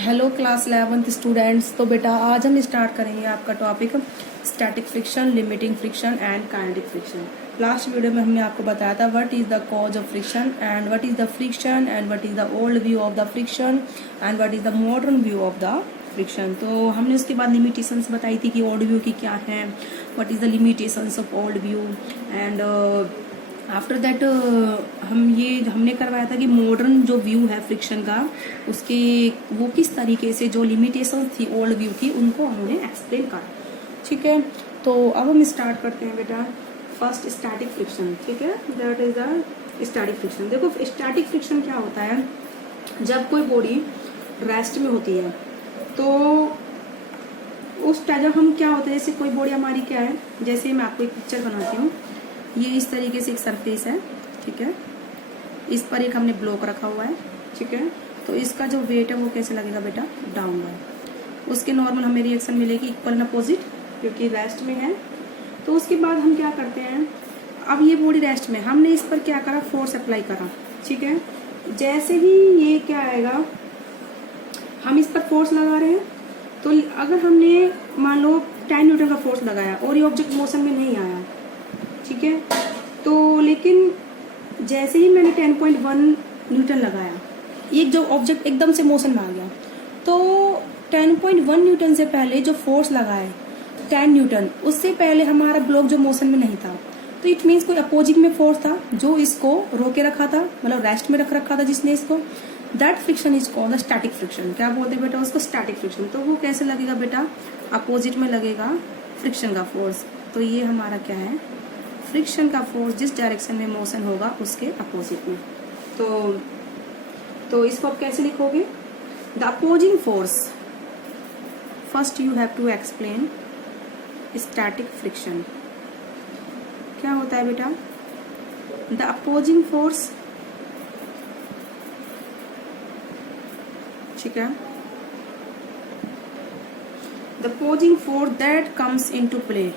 Hello class 11th students. तो बेटा आज हम स्टार्ट करेंगे आपका topic static friction, limiting friction and kinetic friction. Last video में हमने आपको बताया था what is the cause of friction and what is the friction and what is the old view of the friction and what is the modern view of the friction. तो हमने उसके बाद limitations बताई थी कि ओल्ड व्यू की क्या है, what is the limitations of old view and after that हमने करवाया था कि मॉडर्न जो व्यू है फ्रिक्शन का, उसके वो किस तरीके से जो लिमिटेशंस थी ओल्ड व्यू की उनको हमने एक्सप्लेन करा। ठीक है, तो अब हम स्टार्ट करते हैं बेटा फर्स्ट स्टैटिक फ्रिक्शन। ठीक है, that is the static friction. देखो स्टैटिक फ्रिक्शन क्या होता है, जब कोई बॉडी रेस्ट में होती है तो उस टाइम जब हम क्या होता है, जैसे कोई बॉडी हमारी क्या है, जैसे मैं आपको एक पिक्चर बनाती हूँ, ये इस तरीके से एक सरफेस है। ठीक है, इस पर एक हमने ब्लॉक रखा हुआ है। ठीक है, तो इसका जो वेट है वो कैसे लगेगा बेटा, डाउनवर्ड। उसके नॉर्मल हमें रिएक्शन मिलेगी इक्वल एंड अपोजिट, क्योंकि रेस्ट में है। तो उसके बाद हम क्या करते हैं, अब ये बॉडी रेस्ट में, हमने इस पर क्या करा, फोर्स अप्लाई करा। ठीक है, जैसे ही ये क्या आएगा, हम इस पर फोर्स लगा रहे हैं, तो अगर हमने मान लो 10 न्यूटन का फोर्स लगाया और ये ऑब्जेक्ट मोशन में नहीं आया, ठीक है, तो लेकिन जैसे ही मैंने 10.1 न्यूटन लगाया, ये जो ऑब्जेक्ट एकदम से मोशन में आ गया, तो 10.1 न्यूटन से पहले जो फोर्स लगाए 10 न्यूटन, उससे पहले हमारा ब्लॉक जो मोशन में नहीं था, तो इट मीन्स कोई अपोजिट में फोर्स था जो इसको रोके रखा था, मतलब रेस्ट में रख रखा था जिसने इसको। That friction is called the static friction. क्या बोलते हैं बेटा उसको, स्टैटिक फ्रिक्शन। तो वो कैसे लगेगा बेटा, अपोजिट में लगेगा फ्रिक्शन का फोर्स। तो ये हमारा क्या है, फ्रिक्शन का फोर्स जिस डायरेक्शन में मोशन होगा उसके अपोजिट में। तो इसको आप कैसे लिखोगे, the opposing force. First you have to explain static friction. क्या होता है बेटा, द अपोजिंग फोर्स। ठीक है, the opposing force that comes into play.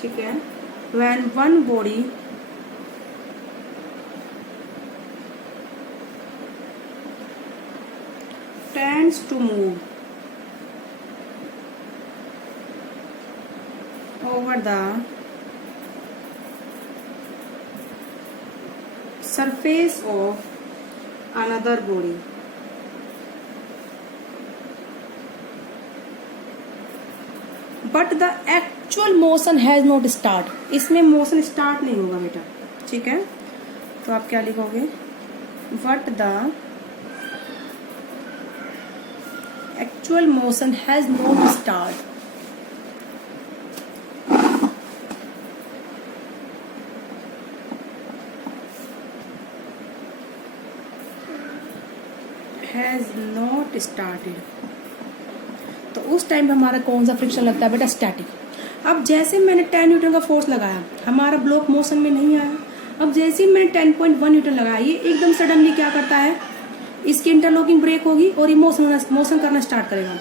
ठीक है, when one body tends to move over the surface of another body, but the actual motion has not start. इसमें motion start नहीं होगा बेटा। ठीक है, तो आप क्या लिखोगे, but the actual motion has not start. Has not started. तो उस टाइम पे हमारा कौन सा फ्रिक्शन लगता है बेटा, स्टैटिक। अब जैसे मैंने 10 न्यूटन का फोर्स लगाया, हमारा ब्लॉक मोशन में नहीं आया। अब जैसे ही मैंने 10.1 न्यूटन लगाया, ये एकदम सडनली क्या करता है, इसकी इंटरलॉकिंग ब्रेक होगी और ये मोशन करना स्टार्ट करेगा।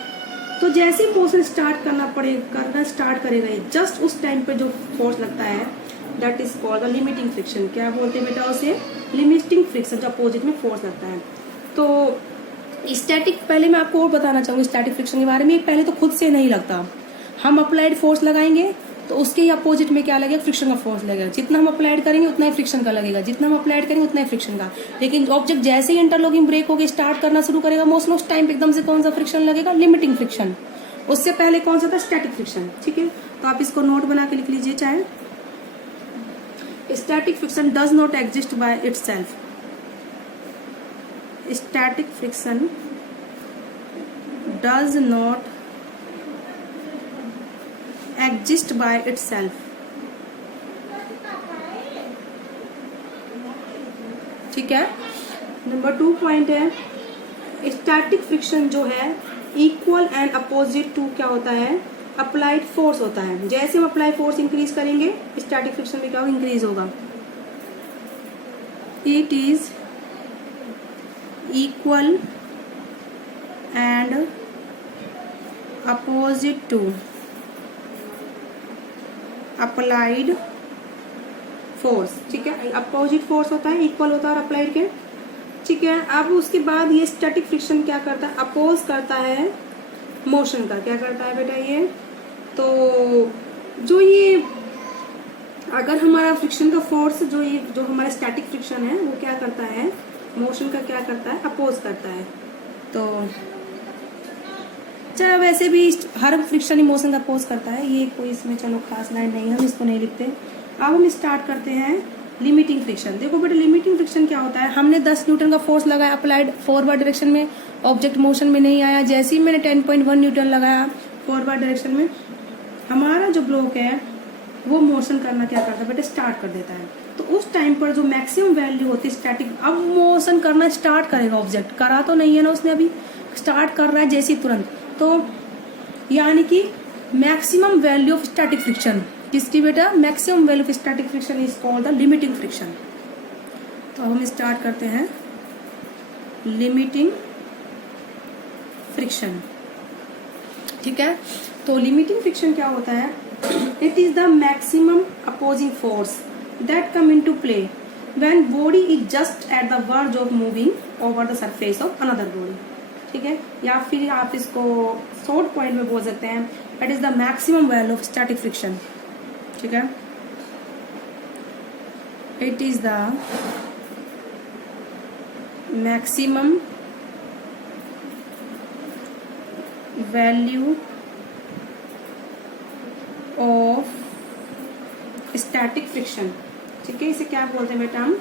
तो जैसे ही मोशन करना स्टार्ट करेगा, ये जस्ट उस टाइम पे जो फोर्स लगता है that is called the limiting friction. क्या बोलते हैं बेटा उसे, लिमिटिंग फ्रिक्शन, जो अपोजिट में फोर्स लगता है। तो स्टैटिक, पहले मैं आपको और बताना चाहूंगी स्टैटिक फ्रिक्शन के बारे में। पहले तो खुद से नहीं लगता, हम अप्लाइड फोर्स लगाएंगे तो उसके ही अपोजिट में क्या लगेगा, फ्रिक्शन का फोर्स लगेगा। जितना हम अप्लाइड करेंगे उतना ही फ्रिक्शन का लगेगा, जितना हम अप्लाइड करेंगे उतना ही फ्रिक्शन का। लेकिन ऑब्जेक्ट जैसे ही इंटरलॉकिंग ब्रेक होकर स्टार्ट करना शुरू करेगा मोशन, उस टाइम पे एकदम से कौन सा फ्रिक्शन लगेगा, लिमिटिंग फ्रिक्शन। उससे पहले कौन सा था, स्टैटिक फ्रिक्शन। ठीक है, तो आप इसको नोट बना के लिख लीजिए चाहे। Static friction does not exist by itself. Static friction does not exist by itself। ठीक है, नंबर 2 पॉइंट है, स्टैटिक फ्रिक्शन जो है इक्वल एंड अपोजिट टू क्या होता है, अप्लाइड फोर्स होता है। जैसे हम अप्लाई फोर्स इंक्रीज करेंगे, स्टैटिक फ्रिक्शन में क्या होगा, इंक्रीज होगा। It is equal and opposite to applied force, ठीक है। अपोजिट फोर्स होता है, इक्वल होता है और अप्लाइड के, ठीक है। अब उसके बाद ये स्टैटिक फ्रिक्शन क्या करता है, अपोज करता है मोशन का। क्या करता है बेटा ये, तो जो ये अगर हमारा फ्रिक्शन का फोर्स जो हमारा स्टैटिक फ्रिक्शन है वो क्या करता है, मोशन का क्या करता है, अपोज करता है। तो चाहे वैसे भी हर फ्रिक्शन ही मोशन का अपोज करता है, ये कोई इसमें चलो खास लाइन नहीं है, हम इसको नहीं लिखते। अब हम स्टार्ट करते हैं लिमिटिंग फ्रिक्शन। देखो बेटा लिमिटिंग फ्रिक्शन क्या होता है, हमने 10 न्यूटन का फोर्स लगाया अप्लाइड फॉरवर्ड डायरेक्शन में, ऑब्जेक्ट मोशन में नहीं आया। जैसे ही मैंने 10.1 न्यूटन लगाया फॉरवर्ड डायरेक्शन में, हमारा जो ब्लॉक है वो मोशन करना क्या करता है बेटा, स्टार्ट कर देता है। तो उस टाइम पर जो मैक्सिमम वैल्यू होती है स्टैटिक, अब मोशन करना स्टार्ट करेगा, ऑब्जेक्ट करा तो नहीं है ना उसने, अभी स्टार्ट कर रहा है जैसे तुरंत। तो यानी कि maximum value of static friction किसकी बेटा, maximum value of static friction is called the limiting friction. तो हम स्टार्ट करते हैं लिमिटिंग फ्रिक्शन, ठीक है। तो लिमिटिंग फ्रिक्शन क्या होता है, it is the maximum opposing force that come into play when body is just at the verge of moving over the surface of another body, ठीक है। या फिर आप इसको शॉर्ट पॉइंट में बोल सकते हैं, it is the maximum value of static friction, ठीक है। It is the maximum value of static friction, ठीक है। इसे क्या बोलते हैं बेटा हम,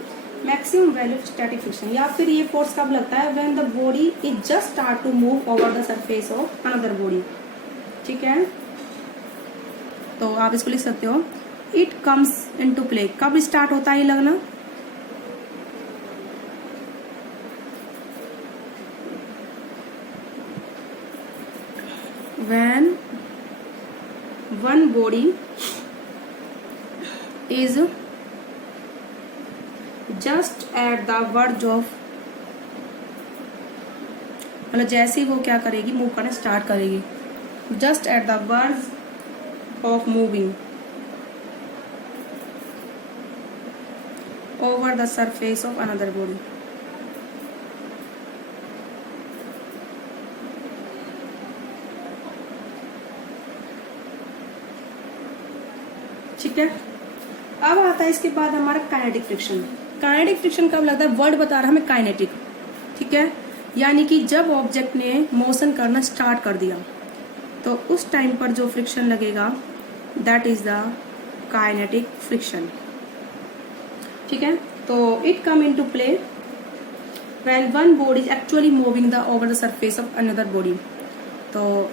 maximum value of static friction. या फिर ये फोर्स कब लगता है, when the body is just start to move over the surface of another body, ठीक है। तो आप इसको लिख सकते हो, इट कम्स इनटू प्ले, कब स्टार्ट होता है ये लगना, when one body is just at the verge of, मतलब जैसे ही वो क्या करेगी, मूव करना स्टार्ट करेगी, just at the verge of moving over the surface of another body, ठीक है। अब आता है इसके बाद हमारा काइनेटिक फ्रिक्शन। काइनेटिक फ्रिक्शन कब लगता है, वर्ड बता रहा है हमें काइनेटिक, ठीक है। यानी कि जब ऑब्जेक्ट ने मोशन करना स्टार्ट कर दिया तो उस टाइम पर जो फ्रिक्शन लगेगा that is the kinetic friction, ठीक है। तो it come into play when one body is actually moving the over the surface of another body. तो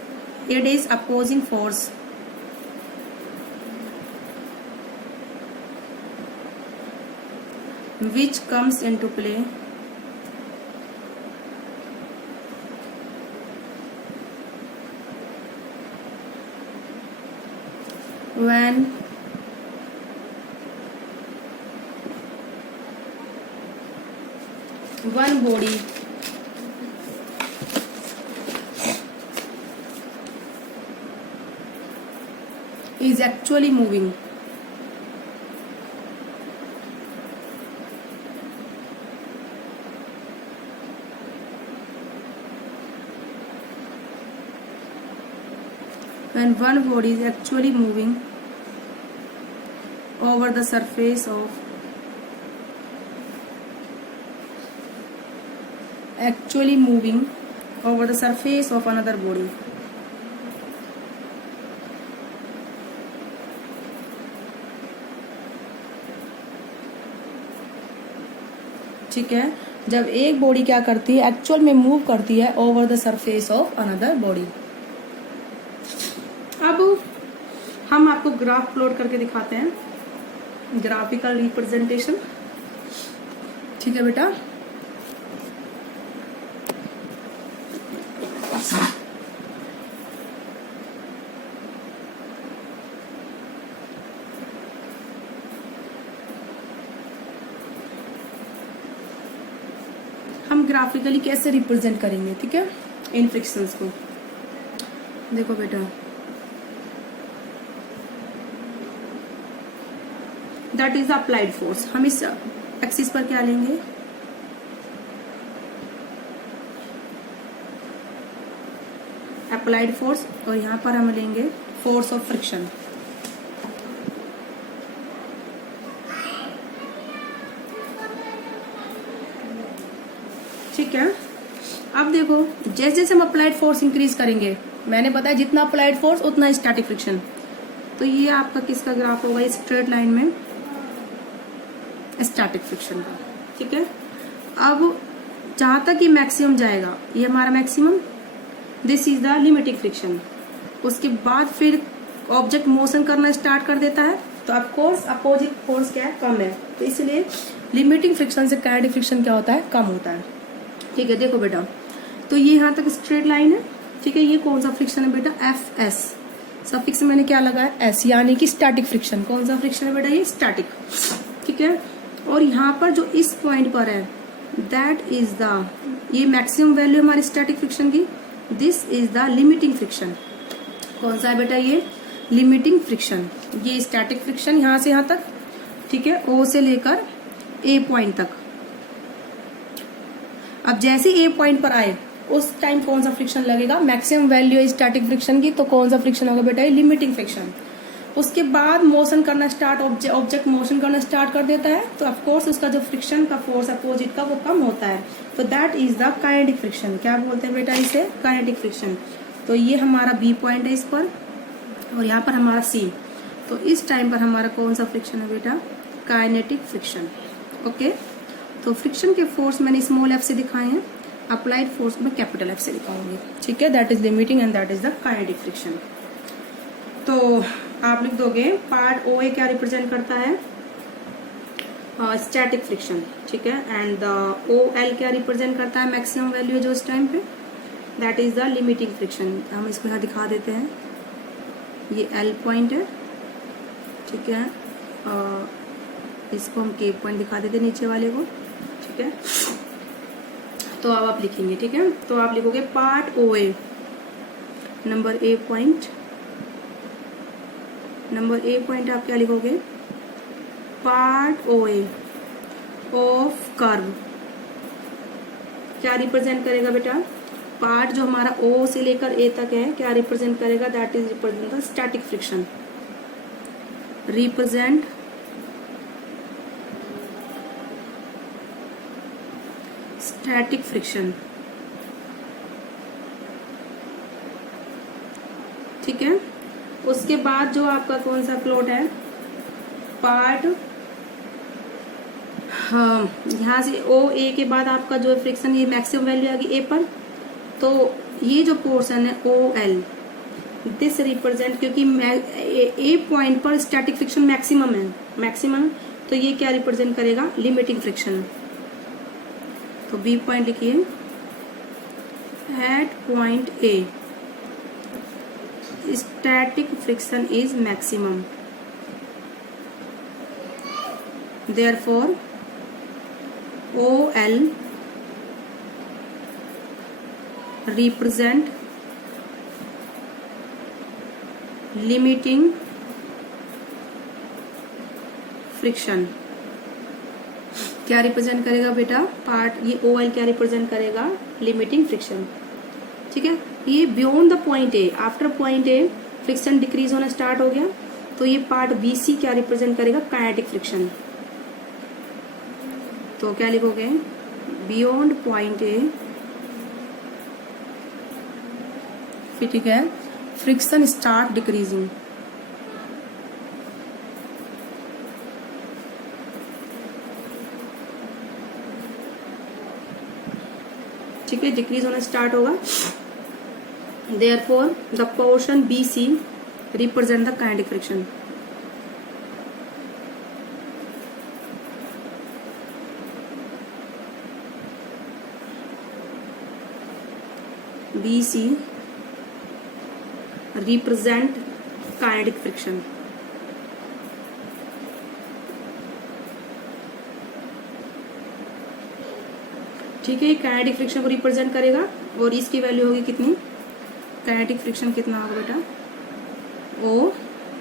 it is opposing force which comes into play when one body is actually moving when one body is actually moving over the surface of another body, ठीक है। जब एक body क्या करती है, actual में move करती है over the surface of another body. अब हम आपको ग्राफ प्लॉट करके दिखाते हैं, ग्राफिकल रिप्रेजेंटेशन, ठीक है बेटा। हम ग्राफिकली कैसे रिप्रेजेंट करेंगे, ठीक है, इन फ्रिक्शंस को। देखो बेटा, that is the applied force. हम इस एक्सिस पर क्या लेंगे, अप्लाइड फोर्स, और यहाँ पर हम लेंगे फोर्स ऑफ फ्रिक्शन। ठीक है, अब देखो जैसे जैसे हम अप्लाइड फोर्स इंक्रीज करेंगे, मैंने बताया जितना अप्लाइड फोर्स उतना स्टैटिक फ्रिक्शन। तो ये आपका किसका ग्राफ होगा, इस स्ट्रेट लाइन में स्टैटिक फ्रिक्शन का। ठीक है, अब जहां तक ये मैक्सिमम जाएगा, ये हमारा maximum, this is the limiting friction. उसके बाद फिर ऑब्जेक्ट मोशन करना स्टार्ट कर देता है, तो ऑफ कोर्स अपोजिट फोर्स क्या है, कम है, तो इसलिए लिमिटिंग फ्रिक्शन से काइनेटिक फ्रिक्शन क्या होता है, कम होता है। ठीक है, देखो बेटा, तो ये यहाँ तक स्ट्रेट लाइन है। ठीक है, ये कौन सा फ्रिक्शन है बेटा, एफ एस, सफिक्स मैंने क्या लगाया, एस, यानी कि स्टैटिक फ्रिक्शन। कौन सा फ्रिक्शन है बेटा, ये स्टैटिक। ठीक है, और यहाँ पर जो इस पॉइंट पर है, दैट इज द, ये मैक्सिमम वैल्यू हमारी स्टैटिक फ्रिक्शन की, this is the limiting friction. कौन सा है बेटा, ये लिमिटिंग फ्रिक्शन। ये स्टैटिक फ्रिक्शन यहाँ से यहाँ तक, ठीक है, ओ से लेकर ए पॉइंट तक। अब जैसे ए पॉइंट पर आए उस टाइम कौन सा फ्रिक्शन लगेगा, मैक्सिमम वैल्यू है स्टैटिक फ्रिक्शन की, तो कौन सा फ्रिक्शन होगा बेटा, ये लिमिटिंग फ्रिक्शन। उसके बाद मोशन करना स्टार्ट, ऑब्जेक्ट मोशन करना स्टार्ट कर देता है, तो ऑफकोर्स उसका जो फ्रिक्शन का फोर्स अपोजिट का वो कम होता है, तो that is the kinetic friction. क्या बोलते हैं बेटा इसे, काइनेटिक फ्रिक्शन। तो ये हमारा बी पॉइंट है इस पर, और यहाँ पर हमारा सी, तो इस टाइम पर हमारा कौन सा फ्रिक्शन है बेटा, काइनेटिक फ्रिक्शन। ओके, तो फ्रिक्शन के फोर्स मैंने स्मॉल एफ से दिखाए हैं, अप्लाइड फोर्स में कैपिटल एफ से दिखाऊंगी। ठीक है, that is limiting and that is the kinetic friction. तो आप लिख दोगे पार्ट ओ ए क्या रिप्रेजेंट करता है, स्टैटिक फ्रिक्शन। ठीक है, एंड ओ एल क्या रिप्रेजेंट करता है, मैक्सिमम वैल्यू जो इस टाइम पे, that is the limiting friction. हम इसको यहाँ दिखा देते हैं, ये एल पॉइंट है। ठीक है, इसको हम के पॉइंट दिखा देते नीचे वाले को। ठीक है, तो अब आप लिखेंगे। ठीक है, तो आप लिखोगे part O A, number A point, number A point आप क्या लिखोगे, part O A of curve क्या रिप्रेजेंट करेगा बेटा, पार्ट जो हमारा ओ से लेकर ए तक है क्या रिप्रेजेंट करेगा, that is represent the static friction, represent static friction. ठीक है, उसके बाद जो आपका कौन सा प्लॉट है, पार्ट, हाँ, यहाँ से ओ ए के बाद आपका जो फ्रिक्शन, ये मैक्सिमम वैल्यू आ गई ए पर, तो ये जो पोर्शन है ओ एल, दिस रिप्रेजेंट, क्योंकि ए पॉइंट पर स्टैटिक फ्रिक्शन मैक्सिमम है, मैक्सिमम, तो ये क्या रिप्रेजेंट करेगा, लिमिटिंग फ्रिक्शन। तो बी पॉइंट लिखिए, at point A static friction is maximum, therefore OL represent limiting friction। क्या रिप्रेजेंट करेगा बेटा, पार्ट, ये OL क्या रिप्रेजेंट करेगा, लिमिटिंग फ्रिक्शन। ठीक है, ये beyond the point A, after point A friction decrease होना स्टार्ट हो गया, तो ये पार्ट बी सी क्या रिप्रेजेंट करेगा, काइनेटिक फ्रिक्शन। तो क्या लिखोगे, बियॉन्ड पॉइंट ए, फिर ठीक है, फ्रिक्शन स्टार्ट डिक्रीजिंग। ठीक है, डिक्रीज होना स्टार्ट होगा, therefore the portion BC represent the kinetic friction। BC represent kinetic friction। ठीक है, काइनेटिक फ्रिक्शन को रिप्रेजेंट करेगा, और इसकी वैल्यू होगी कितनी, काइनेटिक फ्रिक्शन कितना होगा बेटा, ओ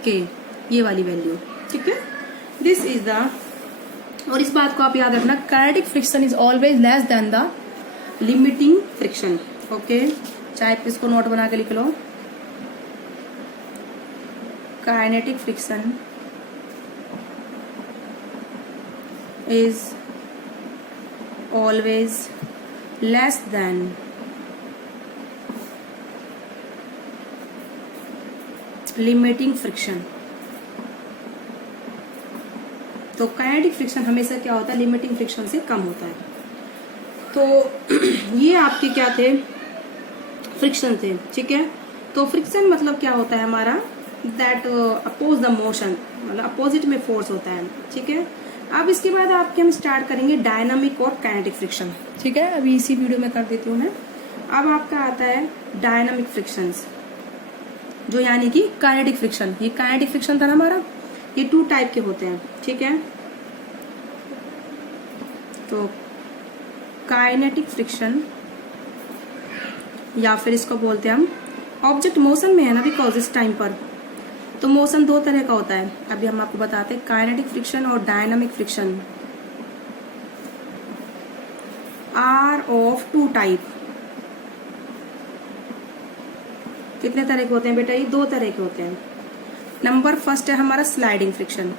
के, ये वाली वैल्यू। ठीक है, दिस इज द, और इस बात को आप याद रखना, kinetic friction is always less than the limiting friction. Okay, चाहे इसको नोट बना के लिख लो। Kinetic friction is always less than limiting friction। तो काइनेटिक फ्रिक्शन हमेशा क्या होता है, लिमिटिंग फ्रिक्शन से कम होता है। तो ये आपके क्या थे, फ्रिक्शन थे, ठीक है। तो फ्रिक्शन मतलब क्या होता है हमारा, दैट अपोज द मोशन, मतलब अपोजिट में फोर्स होता है, ठीक है। अब इसके बाद आपके हम स्टार्ट करेंगे डायनामिक और काइनेटिक फ्रिक्शन, ठीक है। अभी इसी वीडियो में कर देती हूँ मैं। अब आपका आता है डायनामिक फ्रिक्शंस, जो यानी कि काइनेटिक फ्रिक्शन। ये काइनेटिक फ्रिक्शन था ना हमारा, ये 2 टाइप के होते हैं, ठीक है। तो काइनेटिक फ्रिक्शन, या फिर इसको बोलते हैं हम, ऑब्जेक्ट मोशन में है ना बिकॉज इस टाइम पर, तो मोशन 2 तरह का होता है। अभी हम आपको बताते हैं काइनेटिक फ्रिक्शन और dynamic friction are of 2 type. कितने तरह के होते हैं बेटा, ये 2 तरह के होते हैं। नंबर फर्स्ट है हमारा स्लाइडिंग फ्रिक्शन,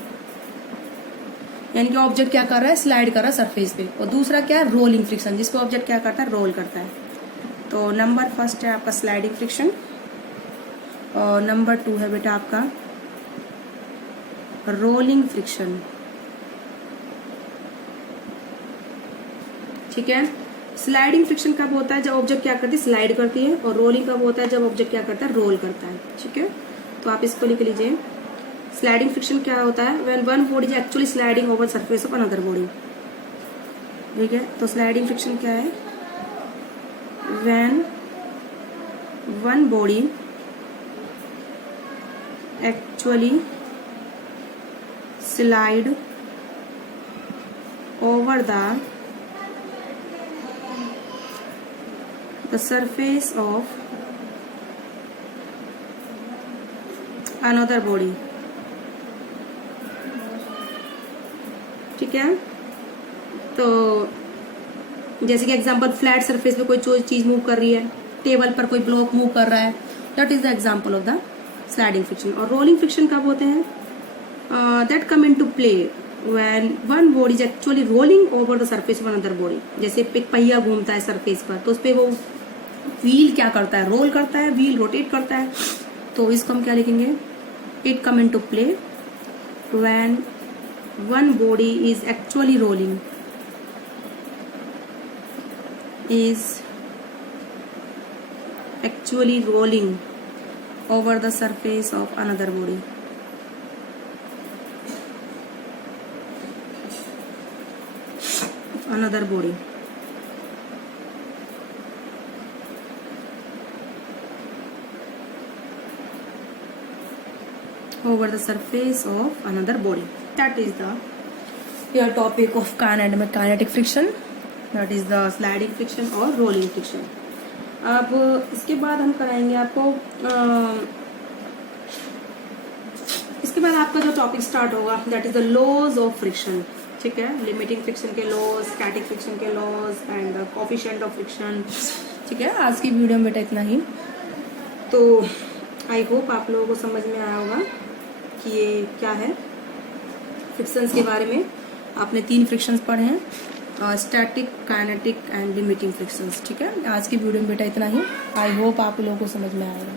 यानी कि ऑब्जेक्ट क्या कर रहा है, स्लाइड कर रहा है सरफेस पे। और दूसरा क्या है, रोलिंग फ्रिक्शन, जिसपे ऑब्जेक्ट क्या करता है, रोल करता है। तो नंबर फर्स्ट है आपका स्लाइडिंग फ्रिक्शन, और नंबर 2 है बेटा आपका रोलिंग फ्रिक्शन, ठीक है। स्लाइडिंग फ्रिक्शन कब होता है, जब ऑब्जेक्ट क्या करती है, स्लाइड करती है। और रोलिंग कब होता है, जब ऑब्जेक्ट क्या करता है, रोल करता है, ठीक है। तो आप इसको लिख लीजिए। स्लाइडिंग फ्रिक्शन क्या होता है, when one body is actually sliding over surface of another body, ठीक है। तो स्लाइडिंग फ्रिक्शन क्या है, when one body actually slide over the surface of another body, ठीक है। तो जैसे कि एग्जांपल, फ्लैट सरफेस पे कोई चीज मूव कर रही है, टेबल पर कोई ब्लॉक मूव कर रहा है, that is the example of the sliding friction. और रोलिंग फ्रिक्शन कब होते हैं, that come into play when one body is actually rolling over the surface of another body. जैसे एक पहिया घूमता है सरफेस पर, तो उस पे वो व्हील क्या करता है, रोल करता है, व्हील रोटेट करता है। तो इसको हम क्या लिखेंगे, it come into play when one body is actually rolling, is actually rolling over the surface of another body. Another body. Over the surface of another body. That is the your topic of kinetic friction. That is the sliding friction or rolling friction. अब इसके बाद हम कराएंगे आपको इसके बाद आपका जो टॉपिक स्टार्ट होगा that is the laws of friction, ठीक है। लिमिटिंग फ्रिक्शन के लॉज, स्टैटिक फ्रिक्शन के laws and the coefficient of friction, ठीक है। आज की वीडियो में बेटा इतना ही। तो आई होप आप लोगों को समझ में आया होगा कि ये क्या है, फ्रिक्शंस के बारे में। आपने 3 फ्रिक्शंस पढ़े हैं, static, kinetic and limiting frictions, ठीक है। आज की वीडियो में बेटा इतना ही। आई होप आप लोगों को समझ में आएगा।